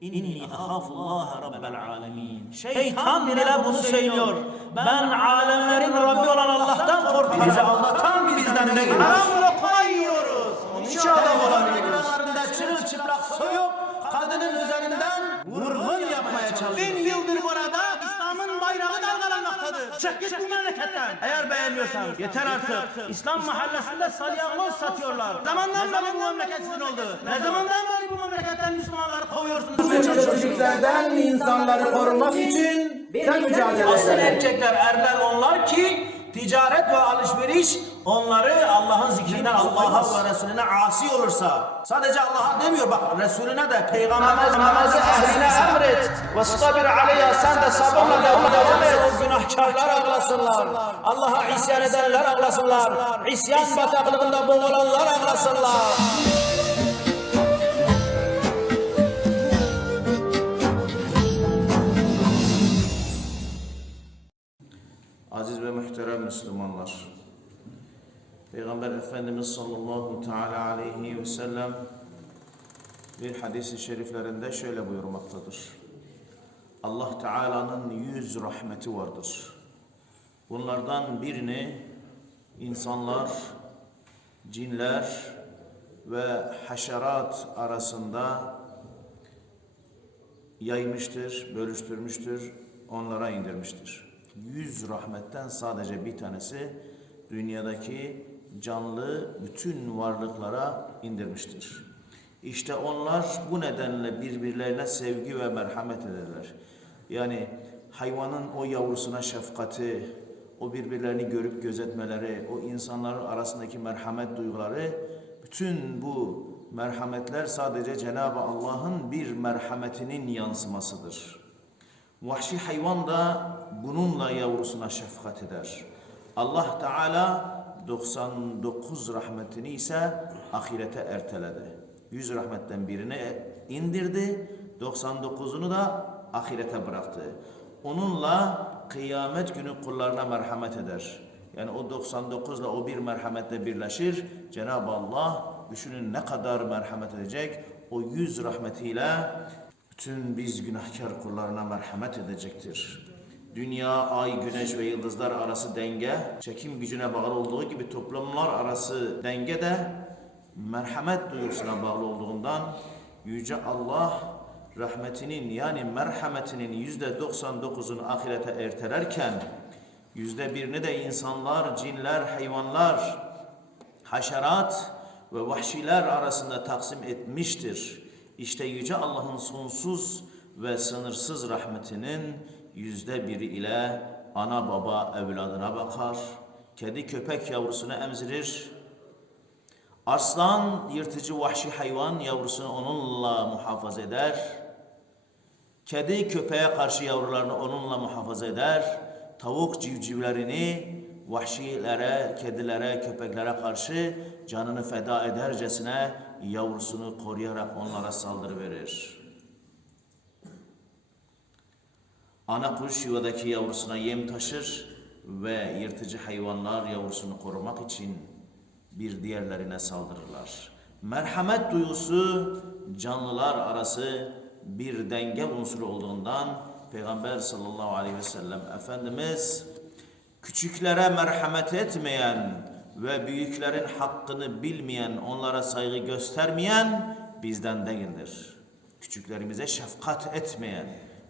İnni ahafullah rabbel alemin. Şeytan bile bunu söylüyor. Ben alemlerin Rabbi olan Allah'tan korkarım. Bizi aldatan bizden değil. Haram lokma yiyoruz. Hiç adam olabiliriz. Çırılçıplak soyup kadının üzerinden vurgun yapmaya çalışıyor. Bin yıldır burada bayrağı dalgalanmaktadır. Çık git bu memleketten. Eğer beğenmiyorsan yeter artık. İslam mahallesinde salyangoz satıyorlar. Zamandan beri bu memleket sizin oldu. Ne zamandan beri bu memleketten Müslümanları kovuyorsunuz? Çocuklardan insanları korumak için bize mücadele Asıl erkekler, erler onlar ki ticaret ve alışveriş onları Allah'ın zikrinden Allah'a ve Resulüne asi olursa sadece Allah'a demiyor bak Resulüne de peygamberine namazı ehline emret ve sabir aleyha sen de sabırla devam et. O günahkarlar ağlasınlar Allah'a isyan edenler ağlasınlar isyan bataklığında boğulanlar ağlasınlar muhterem Müslümanlar, Peygamber Efendimiz sallallahu teala aleyhi ve sellem bir hadisi şeriflerinde şöyle buyurmaktadır. Allah Teala'nın yüz rahmeti vardır. Bunlardan birini insanlar, cinler ve haşerat arasında yaymıştır, bölüştürmüştür, onlara indirmiştir. Yüz rahmetten sadece bir tanesi dünyadaki canlı bütün varlıklara indirmiştir. İşte onlar bu nedenle birbirlerine sevgi ve merhamet ederler. Yani hayvanın o yavrusuna şefkati, o birbirlerini görüp gözetmeleri, o insanların arasındaki merhamet duyguları, bütün bu merhametler sadece Cenab-ı Allah'ın bir merhametinin yansımasıdır. Vahşi hayvan da bununla yavrusuna şefkat eder. Allah Teala 99 rahmetini ise ahirete erteledi. 100 rahmetten birini indirdi, 99'unu da ahirete bıraktı. Onunla kıyamet günü kullarına merhamet eder. Yani o 99 ile o bir merhametle birleşir. Cenab-ı Allah düşünün ne kadar merhamet edecek. O yüz rahmetiyle bütün biz günahkar kullarına merhamet edecektir. Dünya, ay, güneş ve yıldızlar arası denge, çekim gücüne bağlı olduğu gibi toplumlar arası denge de merhamet duygusuna bağlı olduğundan Yüce Allah rahmetinin yani merhametinin yüzde 99'unu ahirete ertelerken yüzde birini de insanlar, cinler, hayvanlar, haşerat ve vahşiler arasında taksim etmiştir. İşte Yüce Allah'ın sonsuz ve sınırsız rahmetinin yüzde biri ile ana baba evladına bakar, kedi köpek yavrusunu emzirir, arslan yırtıcı vahşi hayvan yavrusunu onunla muhafaza eder, kedi köpeğe karşı yavrularını onunla muhafaza eder, tavuk civcivlerini vahşilere, kedilere, köpeklere karşı canını feda edercesine yavrusunu koruyarak onlara saldırı verir. Ana kuş yuvadaki yavrusuna yem taşır ve yırtıcı hayvanlar yavrusunu korumak için bir diğerlerine saldırırlar. Merhamet duygusu canlılar arası bir denge unsuru olduğundan Peygamber sallallahu aleyhi ve sellem Efendimiz küçüklere merhamet etmeyen ve büyüklerin hakkını bilmeyen, onlara saygı göstermeyen bizden değildir. Küçüklerimize şefkat etmeyen,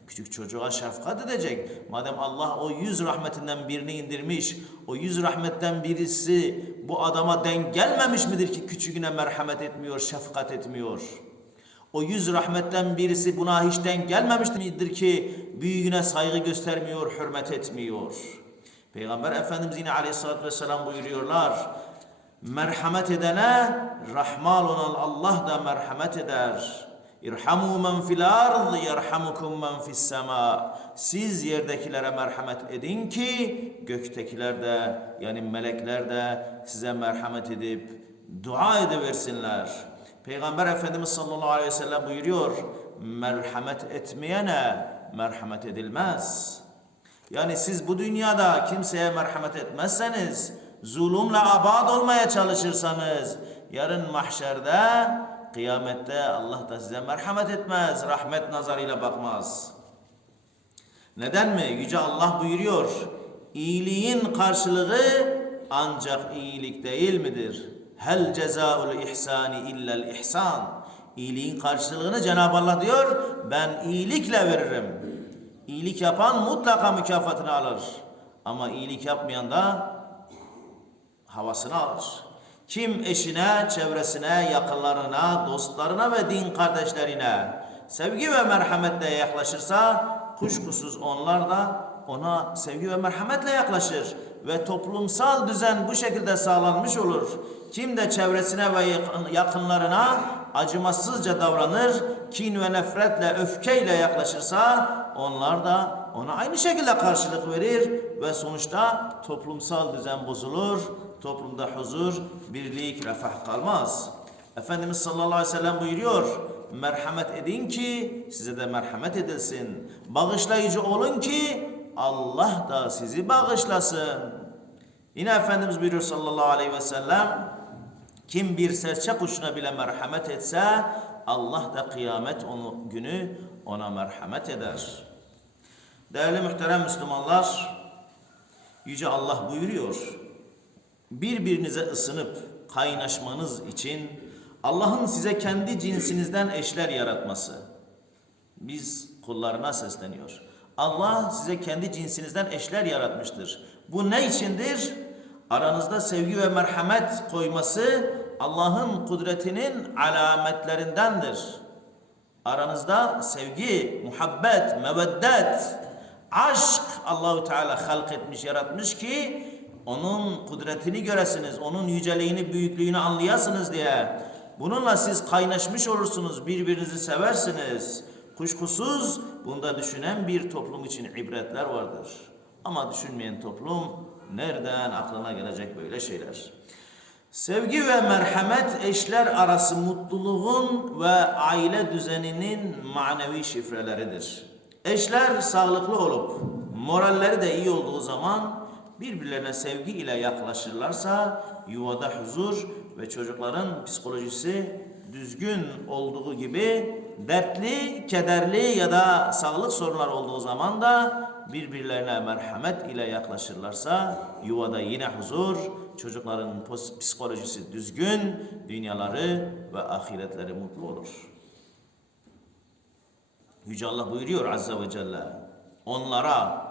küçük çocuğa şefkat edecek. Madem Allah o yüz rahmetinden birini indirmiş, o yüz rahmetten birisi bu adama denk gelmemiş midir ki küçüğüne merhamet etmiyor, şefkat etmiyor? O yüz rahmetten birisi buna hiç denk gelmemiş midir ki büyüğüne saygı göstermiyor, hürmet etmiyor? Peygamber Efendimiz yine aleyhissalatü vesselam buyuruyorlar. Merhamet edene Rahman olan Allah da merhamet eder. İrhamu men fil ard yerhamukum men fis sema. Siz yerdekilere merhamet edin ki göktekiler de yani melekler de size merhamet edip dua ediversinler. Peygamber Efendimiz sallallahu aleyhi ve sellem buyuruyor. Merhamet etmeyene merhamet edilmez. Yani siz bu dünyada kimseye merhamet etmezseniz, zulümle abad olmaya çalışırsanız, yarın mahşerde kıyamette Allah da size merhamet etmez, rahmet nazarıyla bakmaz. Neden mi? Yüce Allah buyuruyor. İyiliğin karşılığı ancak iyilik değil midir? Hel cezaul ihsani illel ihsan. İyiliğin karşılığını Cenab-ı Allah diyor, ben iyilikle veririm. İyilik yapan mutlaka mükafatını alır. Ama iyilik yapmayan da havasını alır. Kim eşine, çevresine, yakınlarına, dostlarına ve din kardeşlerine sevgi ve merhametle yaklaşırsa kuşkusuz onlar da ona sevgi ve merhametle yaklaşır ve toplumsal düzen bu şekilde sağlanmış olur. Kim de çevresine ve yakın- yakınlarına acımasızca davranır, kin ve nefretle, öfkeyle yaklaşırsa onlar da ona aynı şekilde karşılık verir ve sonuçta toplumsal düzen bozulur, toplumda huzur, birlik, refah kalmaz. Efendimiz sallallahu aleyhi ve sellem buyuruyor, merhamet edin ki size de merhamet edilsin. Bağışlayıcı olun ki Allah da sizi bağışlasın. Yine Efendimiz buyuruyor sallallahu aleyhi ve sellem, kim bir serçe kuşuna bile merhamet etse Allah da kıyamet onu günü ona merhamet eder. Değerli muhterem Müslümanlar, Yüce Allah buyuruyor. Birbirinize ısınıp kaynaşmanız için Allah'ın size kendi cinsinizden eşler yaratması. Biz kullarına sesleniyor. Allah size kendi cinsinizden eşler yaratmıştır. Bu ne içindir? Aranızda sevgi ve merhamet koyması Allah'ın kudretinin alametlerindendir. Aranızda sevgi, muhabbet, meveddet, aşk Allahu Teala halk etmiş, yaratmış ki onun kudretini göresiniz, onun yüceliğini, büyüklüğünü anlayasınız diye. Bununla siz kaynaşmış olursunuz, birbirinizi seversiniz. Kuşkusuz bunda düşünen bir toplum için ibretler vardır. Ama düşünmeyen toplum nereden aklına gelecek böyle şeyler? Sevgi ve merhamet eşler arası mutluluğun ve aile düzeninin manevi şifreleridir. Eşler sağlıklı olup moralleri de iyi olduğu zaman birbirlerine sevgi ile yaklaşırlarsa yuvada huzur ve çocukların psikolojisi düzgün olduğu gibi dertli, kederli ya da sağlık sorunları olduğu zaman da birbirlerine merhamet ile yaklaşırlarsa yuvada yine huzur, çocukların psikolojisi düzgün, dünyaları ve ahiretleri mutlu olur. Yüce Allah buyuruyor Azze ve Celle onlara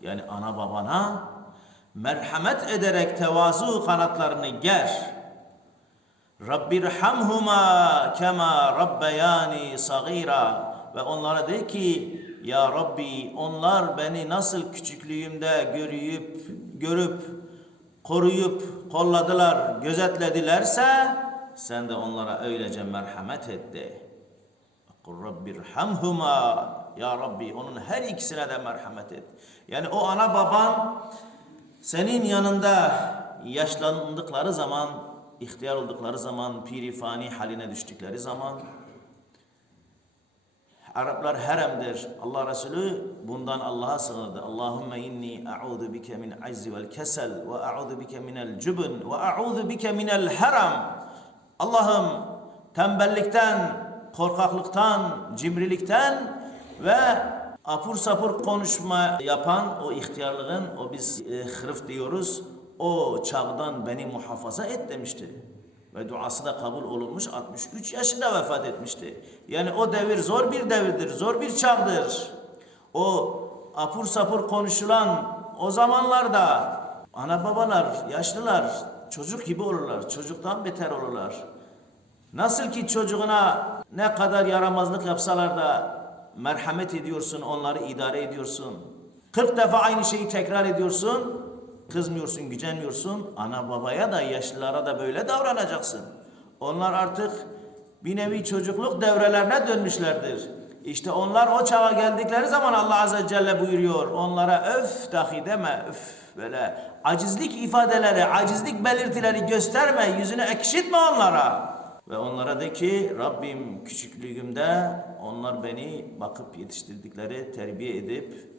yani ana babana merhamet ederek tevazu kanatlarını ger. Rabbirhamhuma kema rabbeyani sagira ve onlara de ki ya Rabbi onlar beni nasıl küçüklüğümde görüp görüp koruyup kolladılar, gözetledilerse sen de onlara öylece merhamet et de. Kul Rabbirhamhuma ya Rabbi onun her ikisine de merhamet et. Yani o ana baban senin yanında yaşlandıkları zaman, ihtiyar oldukları zaman, pirifani haline düştükleri zaman Araplar heremdir. Allah Resulü bundan Allah'a sığınırdı. Allahümme inni a'udhu bike min azzi vel kesel ve a'udhu bike minel cübün ve a'udhu bike minel haram. Allah'ım tembellikten, korkaklıktan, cimrilikten ve apur sapur konuşma yapan o ihtiyarlığın, o biz e, hırıf diyoruz, o çağdan beni muhafaza et demişti. Ve duası da kabul olunmuş 63 yaşında vefat etmişti. Yani o devir zor bir devirdir, zor bir çağdır. O apur sapur konuşulan o zamanlarda ana babalar, yaşlılar çocuk gibi olurlar, çocuktan beter olurlar. Nasıl ki çocuğuna ne kadar yaramazlık yapsalar da merhamet ediyorsun, onları idare ediyorsun. 40 defa aynı şeyi tekrar ediyorsun, kızmıyorsun, gücenmiyorsun. Ana babaya da yaşlılara da böyle davranacaksın. Onlar artık bir nevi çocukluk devrelerine dönmüşlerdir. İşte onlar o çağa geldikleri zaman Allah Azze Celle buyuruyor. Onlara öf dahi deme, öf böyle acizlik ifadeleri, acizlik belirtileri gösterme, yüzünü ekşitme onlara. Ve onlara de ki Rabbim küçüklüğümde onlar beni bakıp yetiştirdikleri, terbiye edip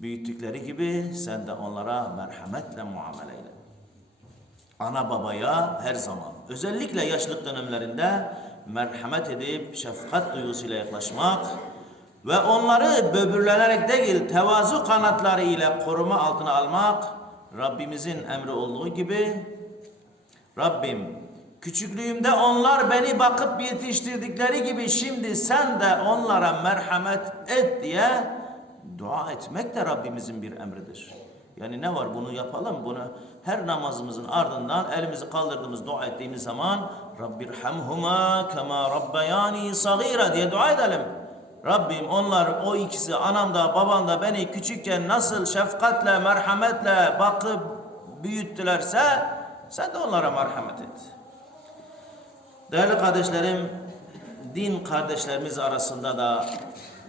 büyüttükleri gibi sen de onlara merhametle muamele eyle. Ana babaya her zaman özellikle yaşlılık dönemlerinde merhamet edip şefkat duygusuyla yaklaşmak ve onları böbürlenerek değil tevazu kanatları ile koruma altına almak Rabbimizin emri olduğu gibi Rabbim küçüklüğümde onlar beni bakıp yetiştirdikleri gibi şimdi sen de onlara merhamet et diye dua etmek de Rabbimizin bir emridir. Yani ne var bunu yapalım bunu her namazımızın ardından elimizi kaldırdığımız dua ettiğimiz zaman Rabbirhamhuma kema rabbayani sagira diye dua edelim. Rabbim onlar o ikisi anam da babam da beni küçükken nasıl şefkatle merhametle bakıp büyüttülerse sen de onlara merhamet et. Değerli kardeşlerim, din kardeşlerimiz arasında da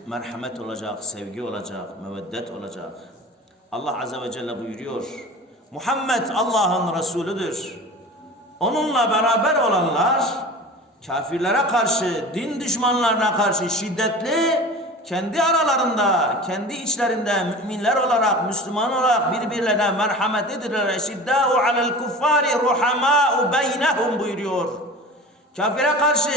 merhamet olacak, sevgi olacak, müveddet olacak. Allah Azze ve Celle buyuruyor. Muhammed Allah'ın Resulüdür. Onunla beraber olanlar kafirlere karşı, din düşmanlarına karşı şiddetli, kendi aralarında, kendi içlerinde müminler olarak, Müslüman olarak birbirlerine merhamet edirler. Eşiddâ'u alel kuffâri ruhamâ'u beynehum buyuruyor. Kafire karşı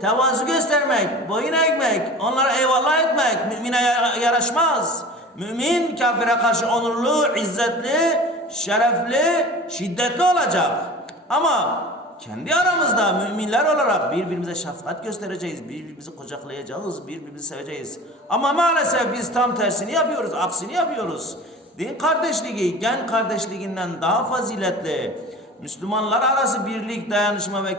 tevazu göstermek, boyun eğmek, onlara eyvallah etmek mümine ya- yaraşmaz. Mümin kafire karşı onurlu, izzetli, şerefli, şiddetli olacak. Ama kendi aramızda müminler olarak birbirimize şefkat göstereceğiz, birbirimizi kucaklayacağız, birbirimizi seveceğiz. Ama maalesef biz tam tersini yapıyoruz, aksini yapıyoruz. Din kardeşliği, gen kardeşliğinden daha faziletli. Müslümanlar arası birlik, dayanışma ve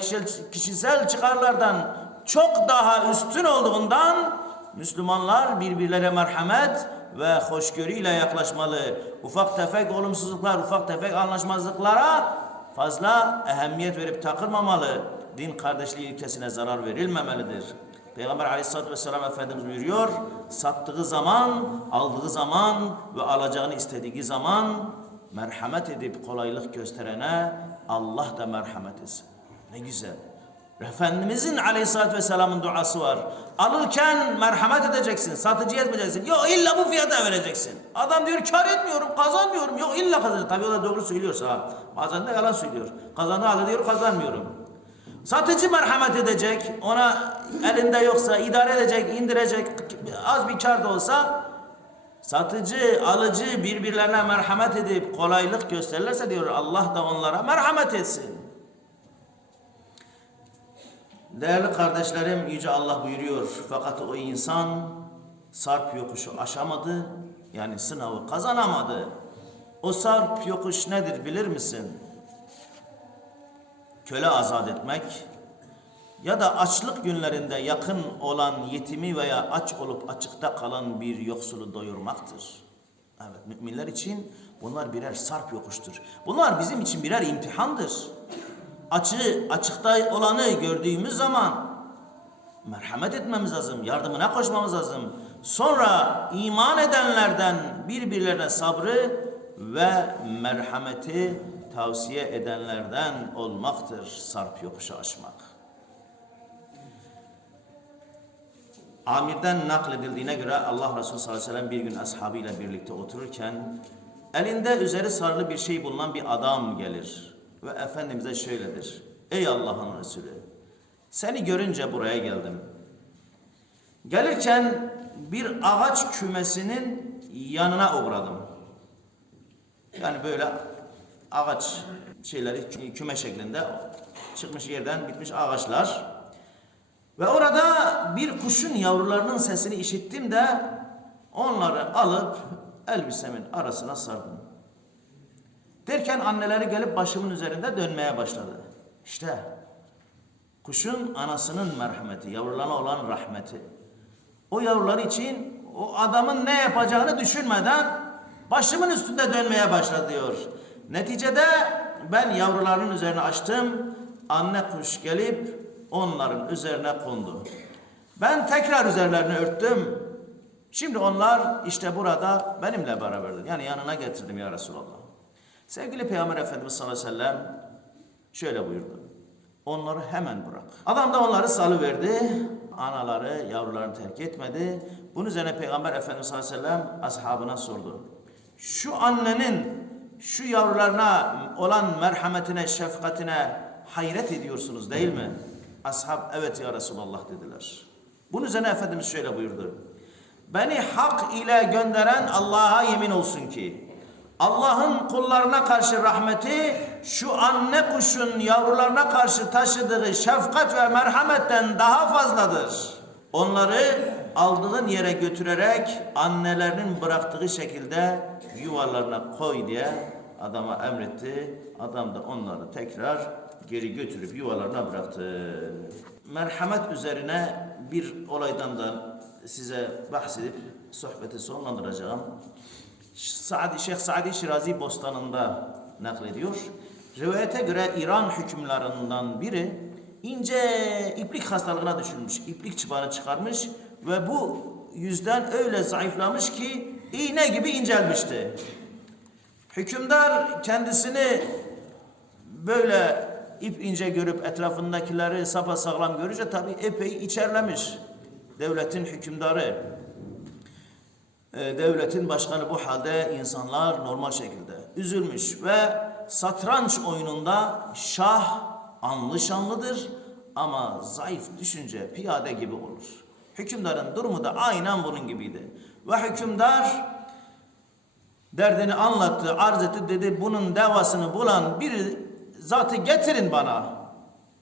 kişisel, çıkarlardan çok daha üstün olduğundan Müslümanlar birbirlere merhamet ve hoşgörüyle yaklaşmalı. Ufak tefek olumsuzluklar, ufak tefek anlaşmazlıklara fazla ehemmiyet verip takılmamalı. Din kardeşliği ilkesine zarar verilmemelidir. Peygamber aleyhissalatü vesselam Efendimiz buyuruyor, sattığı zaman, aldığı zaman ve alacağını istediği zaman merhamet edip kolaylık gösterene Allah da merhamet etsin. Ne güzel. Efendimizin aleyhissalatü vesselamın duası var. Alırken merhamet edeceksin, satıcı etmeyeceksin. Yok illa bu fiyata vereceksin. Adam diyor kar etmiyorum, kazanmıyorum. Yok illa kazanacak. Tabii o da doğru söylüyorsa. Bazen de yalan söylüyor. Halde diyor kazanmıyorum. Satıcı merhamet edecek, ona elinde yoksa idare edecek, indirecek, az bir kar da olsa satıcı, alıcı birbirlerine merhamet edip kolaylık gösterirlerse diyor Allah da onlara merhamet etsin. Değerli kardeşlerim Yüce Allah buyuruyor fakat o insan sarp yokuşu aşamadı yani sınavı kazanamadı. O sarp yokuş nedir bilir misin? Köle azat etmek ya da açlık günlerinde yakın olan yetimi veya aç olup açıkta kalan bir yoksulu doyurmaktır. Evet müminler için bunlar birer sarp yokuştur. Bunlar bizim için birer imtihandır. Açı, açıkta olanı gördüğümüz zaman merhamet etmemiz lazım, yardımına koşmamız lazım. Sonra iman edenlerden birbirlerine sabrı ve merhameti tavsiye edenlerden olmaktır sarp yokuşu aşmak. Amir'den nakledildiğine göre Allah Resulü sallallahu aleyhi ve sellem bir gün ashabıyla birlikte otururken elinde üzeri sarılı bir şey bulunan bir adam gelir ve Efendimiz'e şöyledir. Ey Allah'ın Resulü seni görünce buraya geldim. Gelirken bir ağaç kümesinin yanına uğradım. Yani böyle ağaç şeyleri küme şeklinde çıkmış yerden bitmiş ağaçlar. Ve orada bir kuşun yavrularının sesini işittim de onları alıp elbisemin arasına sardım. Derken anneleri gelip başımın üzerinde dönmeye başladı. İşte kuşun anasının merhameti, yavrularına olan rahmeti. O yavrular için o adamın ne yapacağını düşünmeden başımın üstünde dönmeye başladı diyor. Neticede ben yavrularının üzerine açtım. Anne kuş gelip onların üzerine kondu. Ben tekrar üzerlerini örttüm. Şimdi onlar işte burada benimle beraberdir. Yani yanına getirdim ya Resulallah. Sevgili Peygamber Efendimiz sallallahu aleyhi ve sellem şöyle buyurdu. Onları hemen bırak. Adam da onları salıverdi. Anaları yavrularını terk etmedi. Bunun üzerine Peygamber Efendimiz sallallahu aleyhi ve sellem ashabına sordu. Şu annenin şu yavrularına olan merhametine, şefkatine hayret ediyorsunuz değil mi? Ashab evet ya Resulallah dediler. Bunun üzerine Efendimiz şöyle buyurdu. Beni hak ile gönderen Allah'a yemin olsun ki Allah'ın kullarına karşı rahmeti şu anne kuşun yavrularına karşı taşıdığı şefkat ve merhametten daha fazladır. Onları aldığın yere götürerek annelerinin bıraktığı şekilde yuvalarına koy diye adama emretti. Adam da onları tekrar geri götürüp yuvalarına bıraktı. Merhamet üzerine bir olaydan da size bahsedip sohbeti sonlandıracağım. Saadi, Şeyh Saadi Şirazi Bostanı'nda naklediyor. Rivayete göre İran hükümlarından biri ince iplik hastalığına düşürmüş. İplik çıbanı çıkarmış ve bu yüzden öyle zayıflamış ki iğne gibi incelmişti. Hükümdar kendisini böyle ip ince görüp etrafındakileri sapasağlam görünce tabi epey içerlemiş. Devletin hükümdarı, e, devletin başkanı bu halde insanlar normal şekilde üzülmüş ve satranç oyununda şah anlı şanlıdır ama zayıf düşünce piyade gibi olur. Hükümdarın durumu da aynen bunun gibiydi. Ve hükümdar derdini anlattı, arz etti dedi bunun devasını bulan bir zatı getirin bana.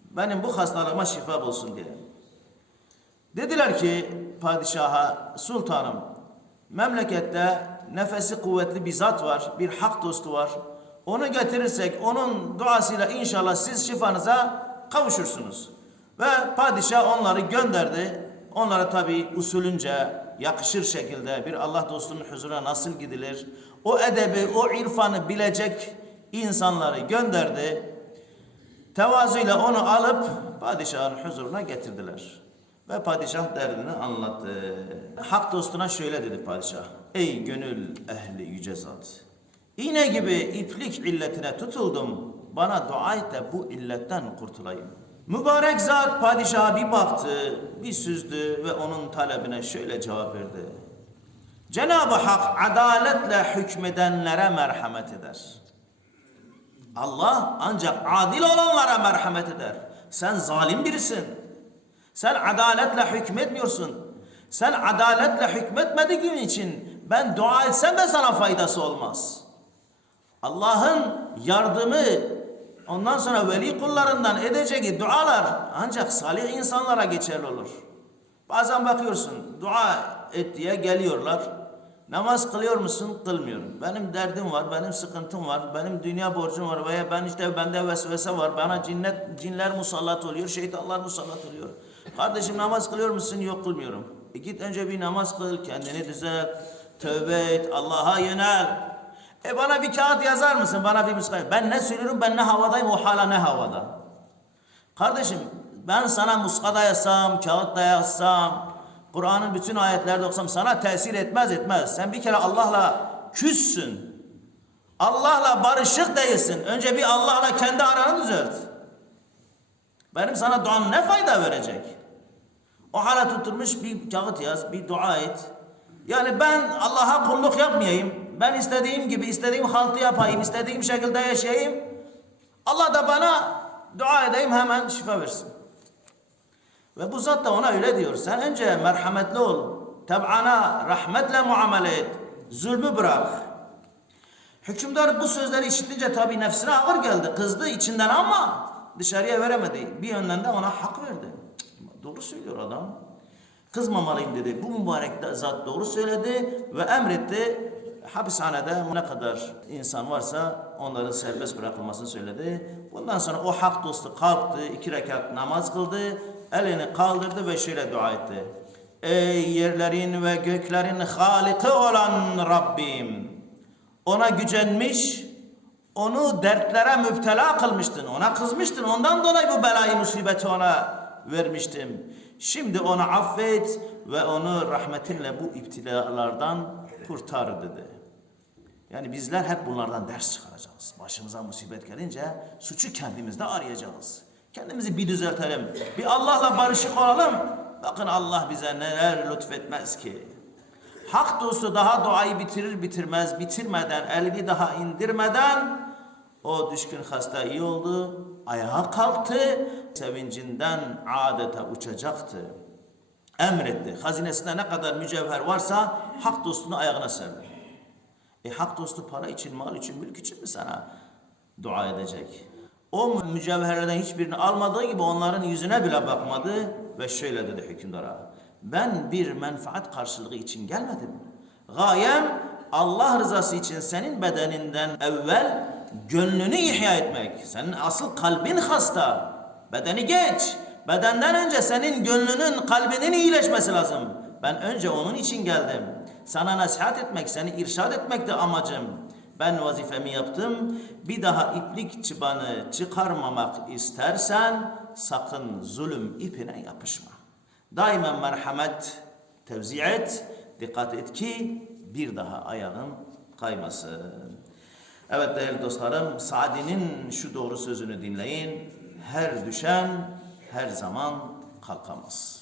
Benim bu hastalığıma şifa bulsun diye. Dediler ki padişaha, sultanım, memlekette nefesi kuvvetli bir zat var, bir hak dostu var. Onu getirirsek onun duasıyla inşallah siz şifanıza kavuşursunuz. Ve padişah onları gönderdi. Onlara tabi usulünce yakışır şekilde bir Allah dostunun huzuruna nasıl gidilir? O edebi, o irfanı bilecek insanları gönderdi. Tevazuyla onu alıp padişahın huzuruna getirdiler. Ve padişah derdini anlattı. Hak dostuna şöyle dedi padişah. Ey gönül ehli yüce zat. İğne gibi iplik illetine tutuldum. Bana dua et de bu illetten kurtulayım. Mübarek zat padişaha bir baktı, bir süzdü ve onun talebine şöyle cevap verdi. Cenab-ı Hak adaletle hükmedenlere merhamet eder. Allah ancak adil olanlara merhamet eder. Sen zalim birisin. Sen adaletle hükmetmiyorsun. Sen adaletle hükmetmediğin için ben dua etsem de sana faydası olmaz. Allah'ın yardımı ondan sonra veli kullarından edeceği dualar ancak salih insanlara geçerli olur. Bazen bakıyorsun dua et diye geliyorlar. Namaz kılıyor musun? Kılmıyorum. Benim derdim var, benim sıkıntım var, benim dünya borcum var veya ben işte bende vesvese var. Bana cinnet, cinler musallat oluyor, şeytanlar musallat oluyor. Kardeşim namaz kılıyor musun? Yok kılmıyorum. E git önce bir namaz kıl, kendini düzelt, tövbe et, Allah'a yönel. E bana bir kağıt yazar mısın? Bana bir muskayet. Ben ne söylüyorum? Ben ne havadayım? O hala ne havada? Kardeşim ben sana muskada yazsam, kağıt da yazsam, Kur'an'ın bütün ayetleri okusam sana tesir etmez etmez. Sen bir kere Allah'la küssün. Allah'la barışık değilsin. Önce bir Allah'la kendi aranı düzelt. Benim sana duam ne fayda verecek? O hala tutturmuş bir kağıt yaz, bir dua et. Yani ben Allah'a kulluk yapmayayım. Ben istediğim gibi, istediğim haltı yapayım, istediğim şekilde yaşayayım. Allah da bana dua edeyim hemen şifa versin. Ve bu zat da ona öyle diyor. Sen önce merhametli ol. Teb'ana rahmetle muamele et. Zulmü bırak. Hükümdar bu sözleri işitince tabi nefsine ağır geldi. Kızdı içinden ama dışarıya veremedi. Bir yönden de ona hak verdi. Cık, Doğru söylüyor adam. Kızmamalıyım dedi. Bu mübarek zat doğru söyledi ve emretti. Hapishanede ne kadar insan varsa onların serbest bırakılmasını söyledi. Bundan sonra o hak dostu kalktı, iki rekat namaz kıldı, elini kaldırdı ve şöyle dua etti. Ey yerlerin ve göklerin haliki olan Rabbim! Ona gücenmiş, onu dertlere müptela kılmıştın, ona kızmıştın. Ondan dolayı bu belayı musibeti ona vermiştim. Şimdi onu affet ve onu rahmetinle bu iptilalardan kurtar dedi. Yani bizler hep bunlardan ders çıkaracağız. Başımıza musibet gelince suçu kendimizde arayacağız. Kendimizi bir düzeltelim. Bir Allah'la barışık olalım. Bakın Allah bize neler lütfetmez ki. Hak dostu daha duayı bitirir bitirmez bitirmeden elini daha indirmeden o düşkün hasta iyi oldu. Ayağa kalktı sevincinden adeta uçacaktı. Emretti. Hazinesinde ne kadar mücevher varsa hak dostunu ayağına serdi. E hak dostu para için, mal için, mülk için mi sana dua edecek? O mücevherlerden hiçbirini almadığı gibi onların yüzüne bile bakmadı ve şöyle dedi hükümdara. Ben bir menfaat karşılığı için gelmedim. Gayem Allah rızası için senin bedeninden evvel gönlünü ihya etmek. Senin asıl kalbin hasta. Bedeni geç. Bedenden önce senin gönlünün, kalbinin iyileşmesi lazım. Ben önce onun için geldim. Sana nasihat etmek, seni irşad etmekti amacım. Ben vazifemi yaptım. Bir daha iplik çıbanı çıkarmamak istersen sakın zulüm ipine yapışma. Daima merhamet tevzi et. Dikkat et ki bir daha ayağın kaymasın. Evet değerli dostlarım, Sadi'nin şu doğru sözünü dinleyin. Her düşen her zaman kalkamaz.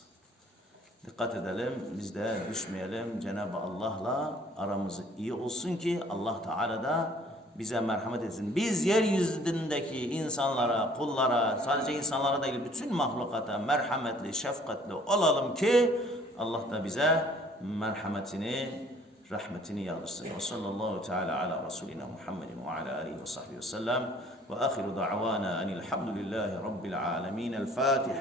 Dikkat edelim, biz de düşmeyelim. Cenab-ı Allah'la aramız iyi olsun ki Allah Teala da bize merhamet etsin. Biz yeryüzündeki insanlara, kullara, sadece insanlara değil bütün mahlukata merhametli, şefkatli olalım ki Allah da bize merhametini, rahmetini yağdırsın. Ve sallallahu teala ala Resulina Muhammedin ve ala alihi ve sahbihi ve sellem. Ve ahiru da'vana enilhamdülillahi rabbil alemin. El Fatiha.